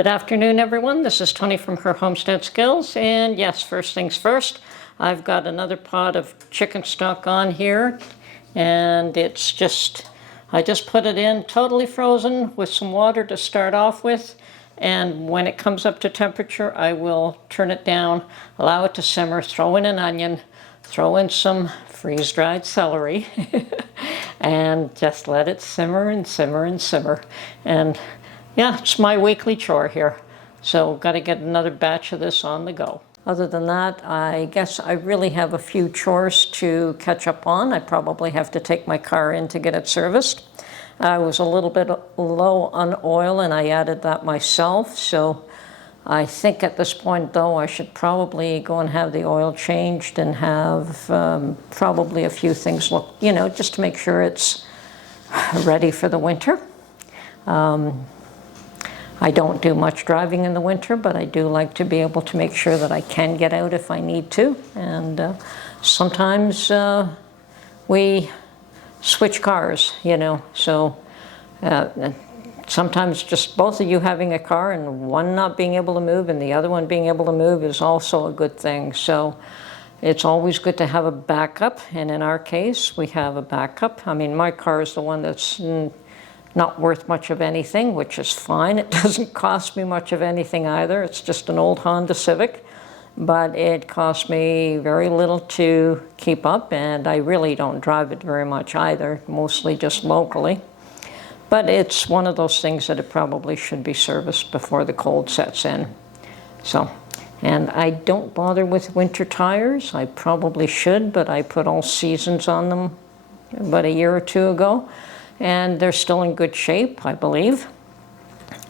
Good afternoon, everyone. This is Tony from Her Homestead Skills, and yes, first things first, I've got another pot of chicken stock on here, and I just put it in totally frozen with some water to start off with, and when it comes up to temperature, I will turn it down, allow it to simmer, throw in an onion, throw in some freeze-dried celery, and just let it simmer and simmer and simmer. And yeah, it's my weekly chore here. So got to get another batch of this on the go. Other than that, I guess I really have a few chores to catch up on. I probably have to take my car in to get it serviced. I was a little bit low on oil and I added that myself. So I think at this point, though, I should probably go and have the oil changed and have probably a few things look, just to make sure it's ready for the winter. I don't do much driving in the winter, but I do like to be able to make sure that I can get out if I need to. And sometimes we switch cars, so sometimes just both of you having a car and one not being able to move and the other one being able to move is also a good thing. So it's always good to have a backup, and in our case, we have a backup. I mean, my car is the one that's not worth much of anything, which is fine. It doesn't cost me much of anything either. It's just an old Honda Civic, but it cost me very little to keep up, and I really don't drive it very much either, mostly just locally. But it's one of those things that it probably should be serviced before the cold sets in. So, and I don't bother with winter tires. I probably should, but I put all seasons on them about a year or two ago. And they're still in good shape, I believe.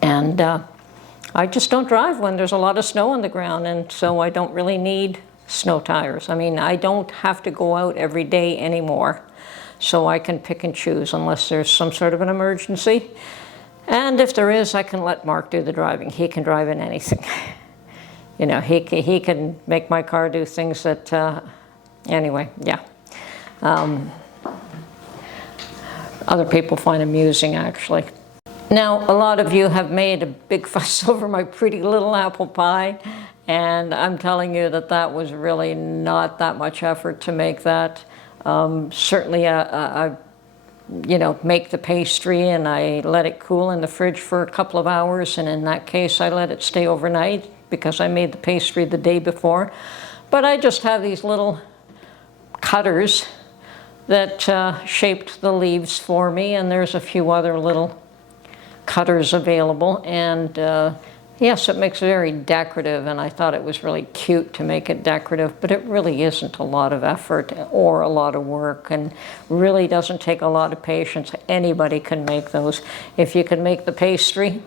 And I just don't drive when there's a lot of snow on the ground, and so I don't really need snow tires. I mean, I don't have to go out every day anymore, so I can pick and choose unless there's some sort of an emergency. And if there is, I can let Mark do the driving. He can drive in anything. He can make my car do things that, anyway, yeah. Other people find amusing, actually. Now, a lot of you have made a big fuss over my pretty little apple pie, and I'm telling you that was really not that much effort to make that. Certainly, I make the pastry and I let it cool in the fridge for a couple of hours, and in that case, I let it stay overnight because I made the pastry the day before. But I just have these little cutters that shaped the leaves for me, and there's a few other little cutters available, and yes, it makes it very decorative, and I thought it was really cute to make it decorative, but it really isn't a lot of effort or a lot of work, and really doesn't take a lot of patience. Anybody can make those. If you can make the pastry,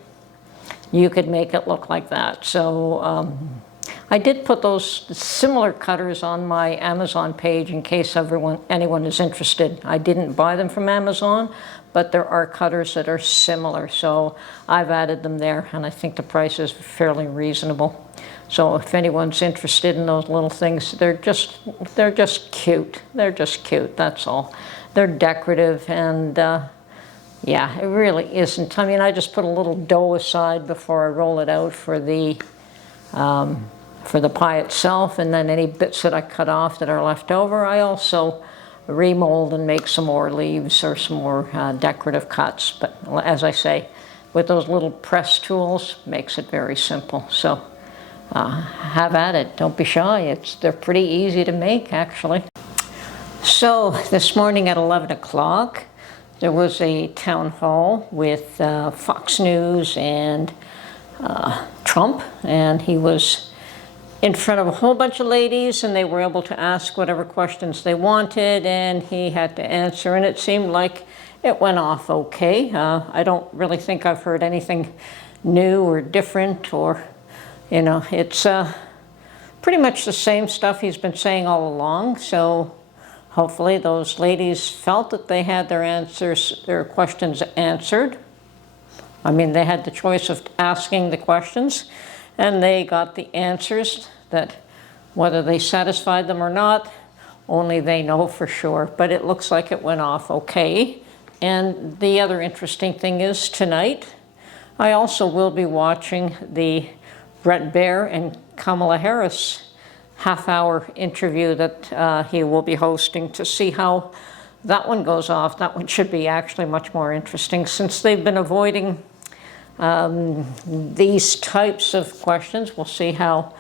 you could make it look like that. So I did put those similar cutters on my Amazon page in case anyone is interested. I didn't buy them from Amazon, but there are cutters that are similar, so I've added them there, and I think the price is fairly reasonable. So if anyone's interested in those little things, they're just cute. They're just cute, that's all. They're decorative, and yeah, it really isn't. I mean, I just put a little dough aside before I roll it out for the pie itself, and then any bits that I cut off that are left over, I also remold and make some more leaves or some more decorative cuts. But as I say, with those little press tools, makes it very simple. So have at it. Don't be shy. They're pretty easy to make, actually. So this morning at 11 o'clock, there was a town hall with Fox News and Trump, and he was in front of a whole bunch of ladies, and they were able to ask whatever questions they wanted, and he had to answer, and it seemed like it went off okay. I don't really think I've heard anything new or different, or, it's pretty much the same stuff he's been saying all along, so hopefully those ladies felt that they had their questions answered. I mean, they had the choice of asking the questions, and they got the answers that, whether they satisfied them or not, only they know for sure. But it looks like it went off okay. And the other interesting thing is tonight, I also will be watching the Bret Baier and Kamala Harris half-hour interview that he will be hosting to see how that one goes off. That one should be actually much more interesting since they've been avoiding these types of questions. We'll see how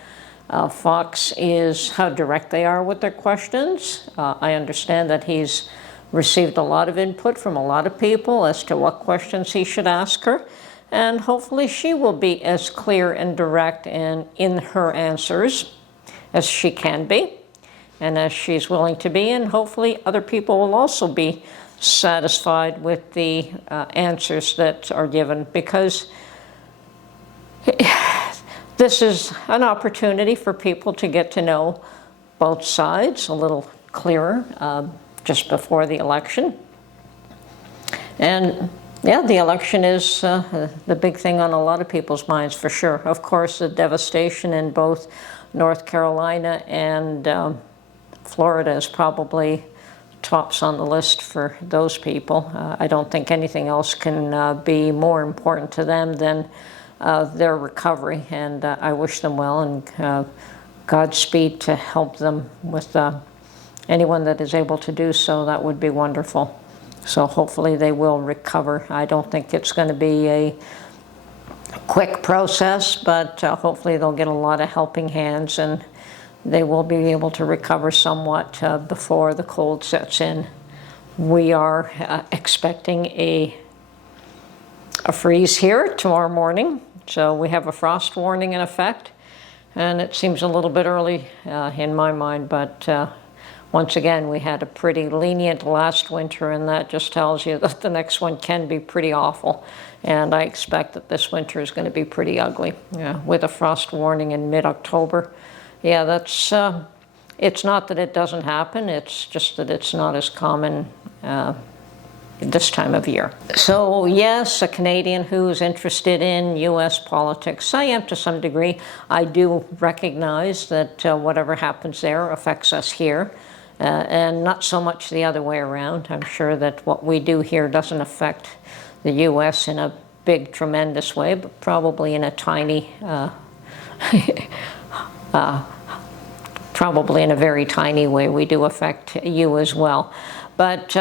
Fox is, how direct they are with their questions. I understand that he's received a lot of input from a lot of people as to what questions he should ask her. And hopefully she will be as clear and direct and in her answers as she can be and as she's willing to be. And hopefully other people will also be satisfied with the answers that are given, because this is an opportunity for people to get to know both sides a little clearer just before the election. And yeah, the election is the big thing on a lot of people's minds, for sure. Of course, the devastation in both North Carolina and Florida is probably tops on the list for those people. I don't think anything else can be more important to them than their recovery, and I wish them well, and Godspeed to help them with anyone that is able to do so. That would be wonderful. So hopefully they will recover. I don't think it's going to be a quick process, but hopefully they'll get a lot of helping hands and they will be able to recover somewhat before the cold sets in. We are expecting a freeze here tomorrow morning, so we have a frost warning in effect, and it seems a little bit early in my mind, but once again, we had a pretty lenient last winter, and that just tells you that the next one can be pretty awful. And I expect that this winter is going to be pretty ugly, with a frost warning in mid-October. Yeah, that's, it's not that it doesn't happen, it's just that it's not as common this time of year. So yes, a Canadian who's interested in U.S. politics, I am to some degree. I do recognize that whatever happens there affects us here. And not so much the other way around. I'm sure that what we do here doesn't affect the U.S. in a big, tremendous way, but probably in a tiny, probably in a very tiny way, we do affect you as well. But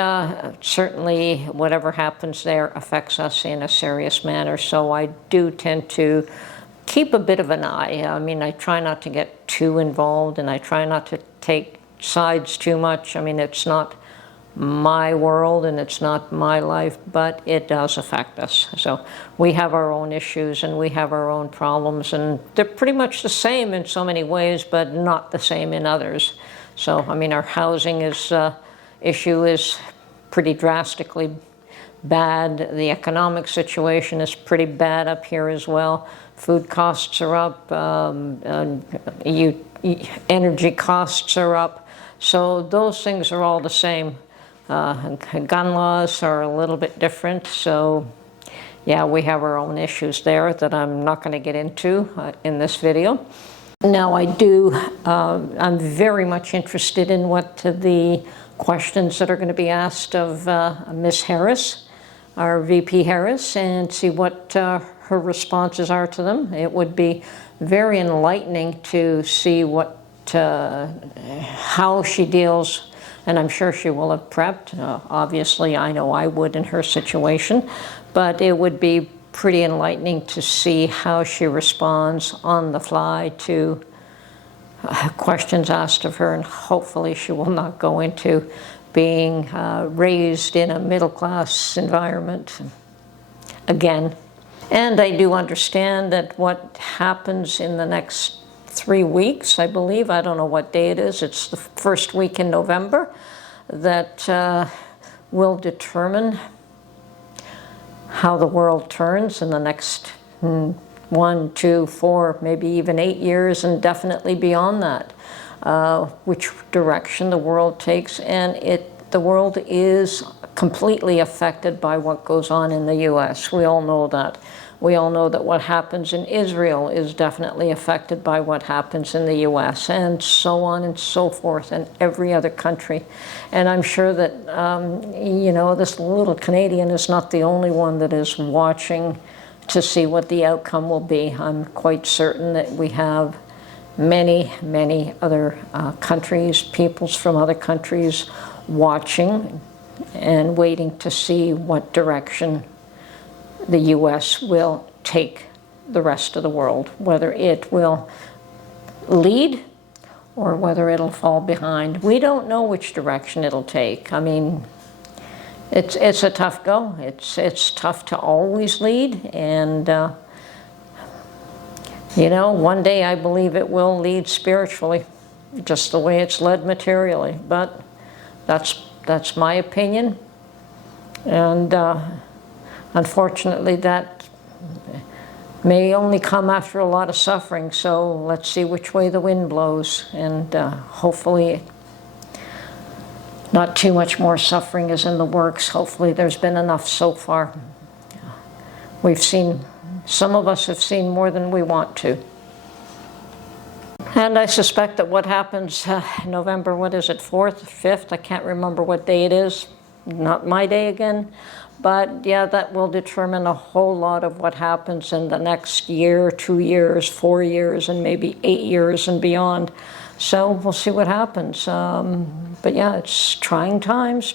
certainly whatever happens there affects us in a serious manner. So I do tend to keep a bit of an eye. I mean, I try not to get too involved, and I try not to take sides too much. I mean, it's not my world and it's not my life, but it does affect us. So we have our own issues and we have our own problems, and they're pretty much the same in so many ways, but not the same in others. So, I mean, our housing issue is pretty drastically bad. The economic situation is pretty bad up here as well. Food costs are up, energy costs are up. So those things are all the same. Gun laws are a little bit different. So yeah, we have our own issues there that I'm not going to get into in this video. Now I'm very much interested in what the questions that are going to be asked of Ms. Harris, our VP Harris, and see what her responses are to them. It would be very enlightening to see what how she deals, and I'm sure she will have prepped. Obviously, I know I would in her situation, but it would be pretty enlightening to see how she responds on the fly to questions asked of her, and hopefully she will not go into being raised in a middle-class environment again. And I do understand that what happens in the next 3 weeks, I believe, I don't know what day it is, it's the first week in November, that will determine how the world turns in the next 1, 2, 4, maybe even 8 years, and definitely beyond that, which direction the world takes. And the world is completely affected by what goes on in the U.S. We all know that. We all know that what happens in Israel is definitely affected by what happens in the U.S., and so on and so forth, and every other country. And I'm sure that, you know, this little Canadian is not the only one that is watching to see what the outcome will be. I'm quite certain that we have many other countries, peoples from other countries watching and waiting to see what direction the U.S. will take the rest of the world, whether it will lead or whether it'll fall behind. We don't know which direction it'll take. I mean, it's a tough go. It's tough to always lead, and you know, one day I believe it will lead spiritually, just the way it's led materially. But that's my opinion, and unfortunately that may only come after a lot of suffering. So let's see which way the wind blows, and hopefully not too much more suffering is in the works. Hopefully there's been enough so far. We've seen, some of us have seen more than we want to. And I suspect that what happens November, what is it, 4th, 5th? I can't remember what day it is. Not my day again. But yeah, that will determine a whole lot of what happens in the next year, 2 years, 4 years, and maybe 8 years and beyond. So we'll see what happens. But yeah, it's trying times,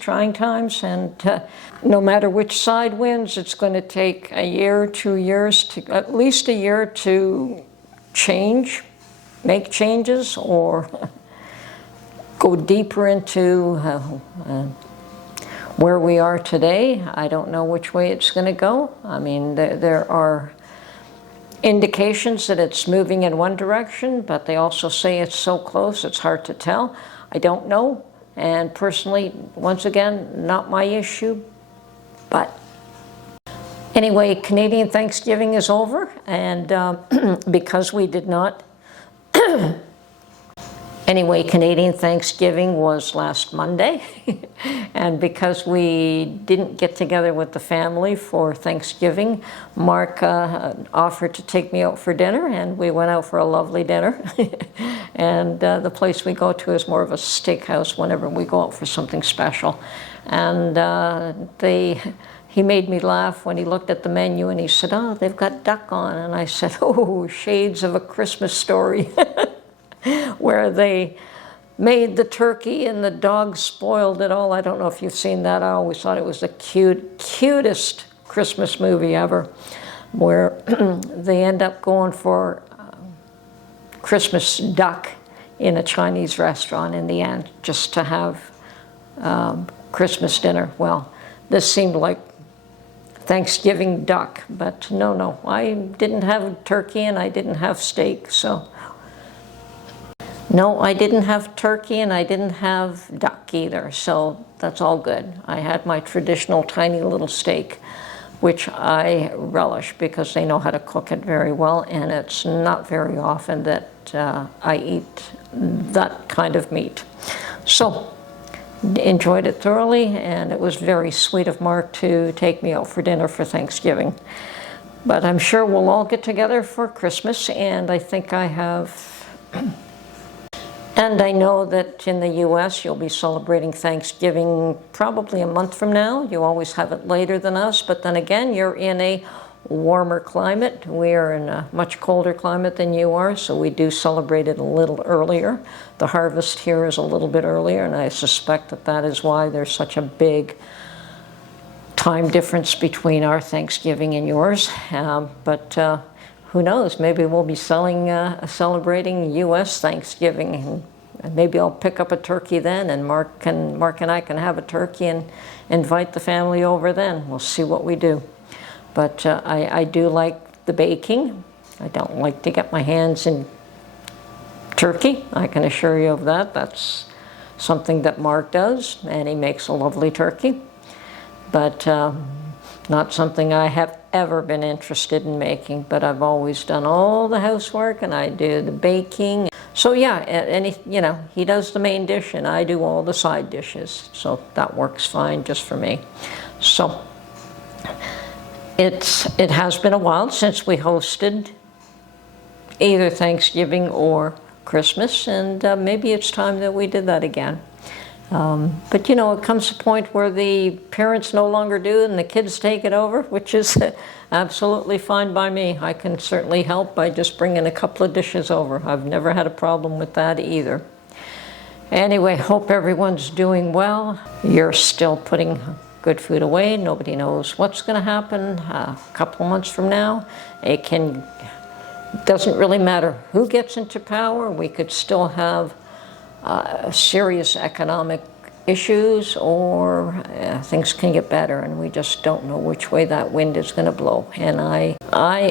and no matter which side wins, it's going to take a year, 2 years, to at least a year to change, make changes, or go deeper into where we are today. I don't know which way it's going to go. I mean, there are indications that it's moving in one direction, but they also say it's so close, it's hard to tell. I don't know. And personally, once again, not my issue. But anyway, Canadian Thanksgiving is over, and because we did not anyway, Canadian Thanksgiving was last Monday, and because we didn't get together with the family for Thanksgiving, Mark offered to take me out for dinner, and we went out for a lovely dinner. And the place we go to is more of a steakhouse whenever we go out for something special. And he made me laugh when he looked at the menu and he said, "Oh, they've got duck on." And I said, "Oh, shades of A Christmas Story," where they made the turkey and the dog spoiled it all. I don't know if you've seen that. I always thought it was the cutest Christmas movie ever, where they end up going for Christmas duck in a Chinese restaurant in the end, just to have Christmas dinner. Well, this seemed like Thanksgiving duck, but no, I didn't have turkey and I didn't have steak, so. No, I didn't have turkey and I didn't have duck either, so that's all good. I had my traditional tiny little steak, which I relish because they know how to cook it very well, and it's not very often that I eat that kind of meat. So, enjoyed it thoroughly, and it was very sweet of Mark to take me out for dinner for Thanksgiving. But I'm sure we'll all get together for Christmas, and I think I have... And I know that in the U.S. you'll be celebrating Thanksgiving probably a month from now. You always have it later than us, but then again, you're in a warmer climate. We are in a much colder climate than you are, so we do celebrate it a little earlier. The harvest here is a little bit earlier, and I suspect that that is why there's such a big time difference between our Thanksgiving and yours. But who knows, maybe we'll be celebrating U.S. Thanksgiving, and maybe I'll pick up a turkey then, and Mark and I can have a turkey and invite the family over then. We'll see what we do. But I do like the baking. I don't like to get my hands in turkey, I can assure you of that. That's something that Mark does, and he makes a lovely turkey. But not something I have ever been interested in making, but I've always done all the housework and I do the baking. So yeah, and he does the main dish and I do all the side dishes. So that works fine just for me. So it has been a while since we hosted either Thanksgiving or Christmas, and maybe it's time that we did that again. But you know, it comes to a point where the parents no longer do and the kids take it over, which is absolutely fine by me. I can certainly help by just bringing a couple of dishes over. I've never had a problem with that either. Anyway, hope everyone's doing well. You're still putting good food away. Nobody knows what's going to happen a couple of months from now. It doesn't really matter who gets into power. We could still have serious economic issues, or things can get better, and we just don't know which way that wind is going to blow. And I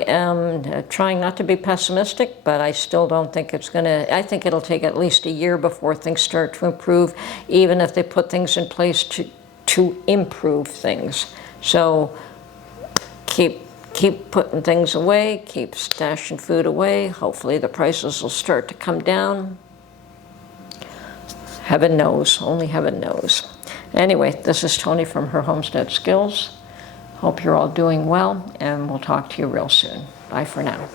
am trying not to be pessimistic, but I still don't think it's going to, I think it'll take at least a year before things start to improve, even if they put things in place to improve things. So keep putting things away, keep stashing food away. Hopefully the prices will start to come down. Heaven knows, only heaven knows. Anyway, this is Tony from Her Homestead Skills. Hope you're all doing well, and we'll talk to you real soon. Bye for now.